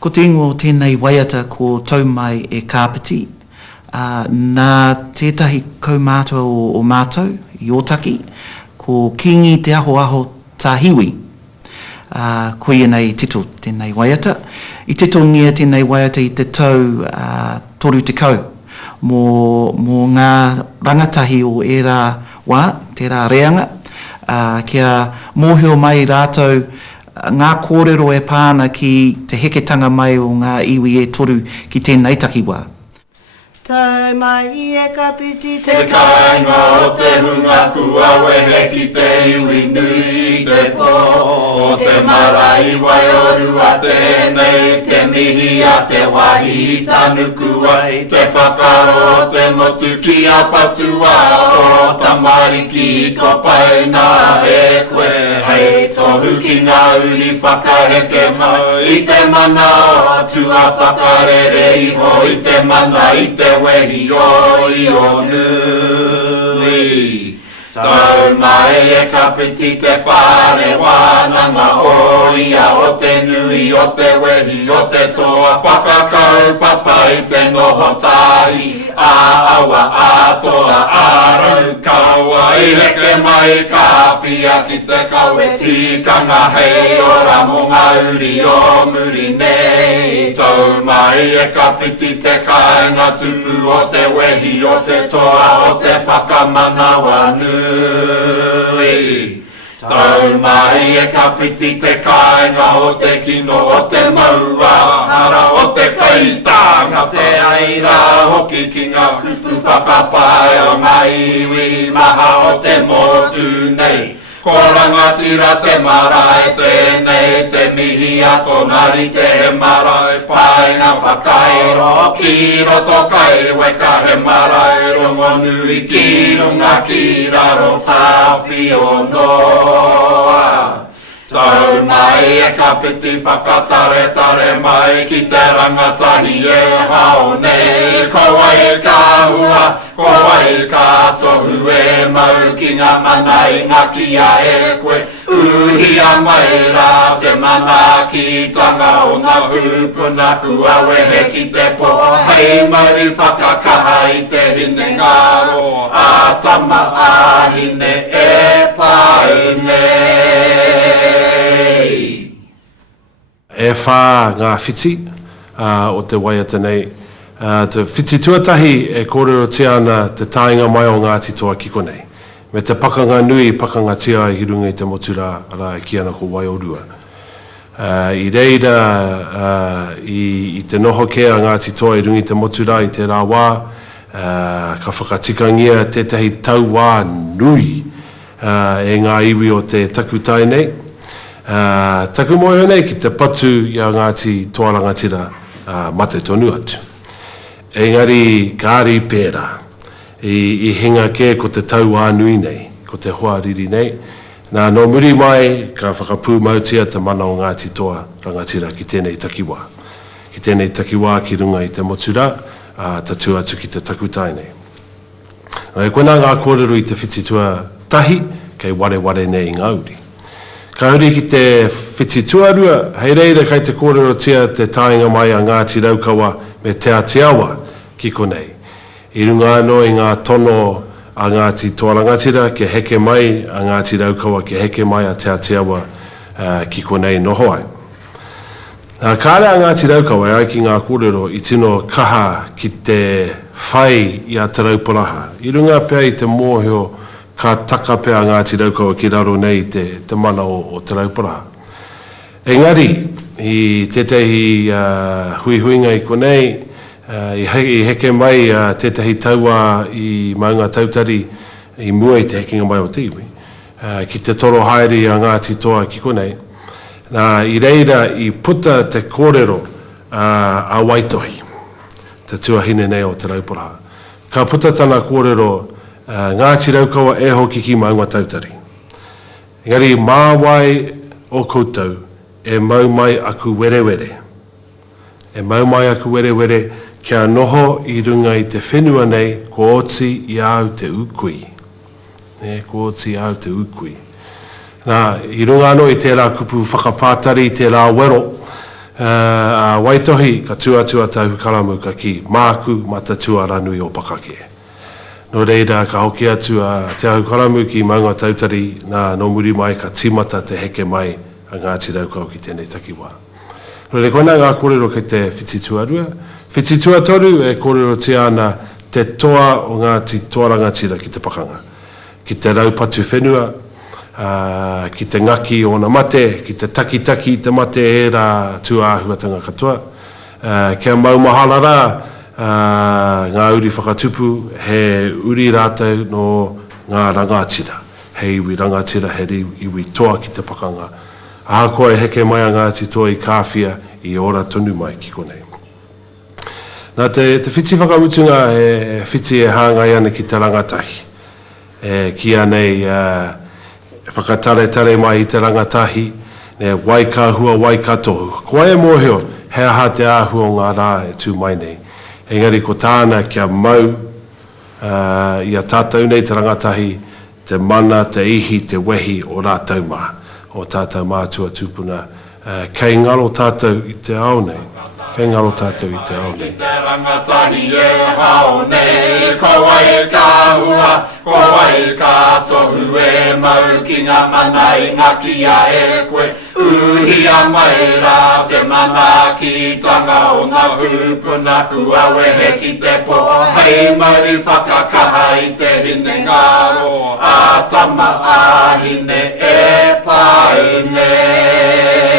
Ko te ingo tēnei waiata ko tau mai e Kapiti, nā tētahi kaumātua o mātou, i Otaki, ko kingi te aho tāhiwi. Ko ia nei tito tēnei waiata. I tito ngia tēnei waiata i te tau toru te kau. Mō ngā rangatahi o era wā, tērā reanga, kia mōhio mai rātou ngā kōrero e pāna ki te heketanga mai o ngā iwi e toru ki tēnei takiwā. Tau mai e Kapiti te kāinga o te hunga kua wehe ki te iwi nui te pō. O te marai wai orua tēnei te mihi a te wahi tanuku ai. Te whakaro te motu ki a patua o tamariki I ko paina e koe. Hei tohu ki ngā uri whakaheke mai. I te mana o tua whakarere iho I te mana I te wehi o nui. Tau mai e Kapiti te whare wānanga o ia o te nui o te wehi o te toa whakakau papa I te noho tahi a awa a toa a raukawa I heke mai ka whia ki te kawe tikanga hei o ramo ngā uri o muri nei. Tau mai e Kapiti te kāinga tupu o te wehi o te toa o te whakamanawa nui. Tau mai e Kapiti te kāinga o te kino o te maua hara o te peitanga te aira hoki ki ngā kupu whakapai o ngā iwi maha o te motu nei. Ko rangatira te marae tēnei te mihi a tonari te he marae pai ngā whakairo ki roto kai weka he marae rongo nui ki runga ki raro tāwhi o noa. Tau mai e Kapiti whakatare mai ki te rangatahi e hao nei. Ko wai ka hua, ko wai ka tohu e mau ki ngā mana I ngā kia e koe. Uhia mai rā te mana ki tanga o ngā tūpuna kua wehe ki te po. Hei mauri whakakaha I te hine ngaro a tama a hine e pai nei. E whā ngā whiti o te waiata nei. Te whiti tuatahi e kōrero tia ana te tāinga mai o Ngāti Toa Kiko nei. Me te pakanga nui, pakanga tia I hirunga I te motura ara e ki ana ko wai orua. I reira I te noho kea Ngāti Toa I rungi te motura I te rā wā. Ka whakatikangia tētahi tau wā nui e ngā iwi o te takutai nei. Taku moe nei ki te patu I a Ngāti Toa Rangatira mate tonu atu. Engari kāri pērā I hinga ke ko te tau ānui nei, ko te hoa riri nei. Nā no muri mai ka whakapū mautia te mana o Ngāti Toa Rangatira ki tēnei takiwā. Ki tēnei takiwā ki runga I te motura, tatu atu ki te takutai nei. E koena ngā kōrero I te whititua tahi, kei ware nei ngauri. Ka huri ki te whititua rua, hei reira kai te kōrero tia te tāinga mai a Ngāti Raukawa me te ATI AWA kiko nei. I runga anō I ngā tono a Ngāti Toa Rangatira ke heke mai a Ngāti Raukawa ke heke mai a te ATI AWA kiko nei noho ai. Kāre a Ngāti Raukawa ai ki ngā kōrero I tino kaha ki te whai I a te rauparaha. I runga pia I te mōhio ka taka pia Ngāti Raukawa ki raro nei te mana o te rauparaha. Engari, I tētahi huihuinga I konei, I heke mai tētahi taua I maunga tautari I mua I te hekinga mai o te iwi. Ki te toro haere a Ngāti Toa ki konei. I reira I puta te kōrero a Waitohi, te tuahine nei o te rauparaha. Ka puta tana kōrero Ngāti Raukawa e hoki ki maunga tautari. Engari, māwai o koutou e mau mai aku werewere. E mau mai aku werewere kia noho I runga I te whenua nei ko oti I au te ukui. Ko oti I au te ukui. Nā, I runga anō I tērā kupu whakapātari I tērā wero, waitohi ka tuatua tau karamu ka ki māku mata tua ranui o pakake. No reira ka hoki atu te ahu karamu ki maunga tautari nā no muri mai ka timata te heke mai a Ngāti Raukau ki tēnei takiwā. No re koina ngā kōrero kei te whititua rua. Whititua toru e kōrero te ana te toa o Ngāti Toarangatira ki te pakanga. Ki te raupatu whenua, ki te ngaki o na mate, ki te taki te mate e rā tuāhuatanga katoa. Kia maumahara rā, ngā uri whakatupu, he uri rātou no ngā rangatira. He iwi rangatira, he iwi toa ki te pakanga. Aha koe heke mai a Ngāti Toa I kāwhia I ora tonu mai ki konei. Nā te whiti whakamutunga e whiti e hāngai ana ki te rangatahi. Ki anei whakatare mai I te rangatahi, ne waika hua waika tohu. Koe e mōheo, he aha te āhua o ngā rā e tū mai nei. Engari ko tāna kia mau I a tātou nei te rangatahi, te mana, te ihi, te wehi o rātou mā. O tātou mātua tūpuna. Kei ngaro tātou I te ao nei. Kei ngaro tātou I te ao nei. Te rangatahi e hao nei, koa e ka hua, koa e ka tohu e mau ki ngā mana I ngaki a e koe. Uhia mai rā te mana ki tanga o ngā tūpuna kua wehe ki te po. Hei mauri whakakaha I te hine ngaro, a tama a hine e pai nei.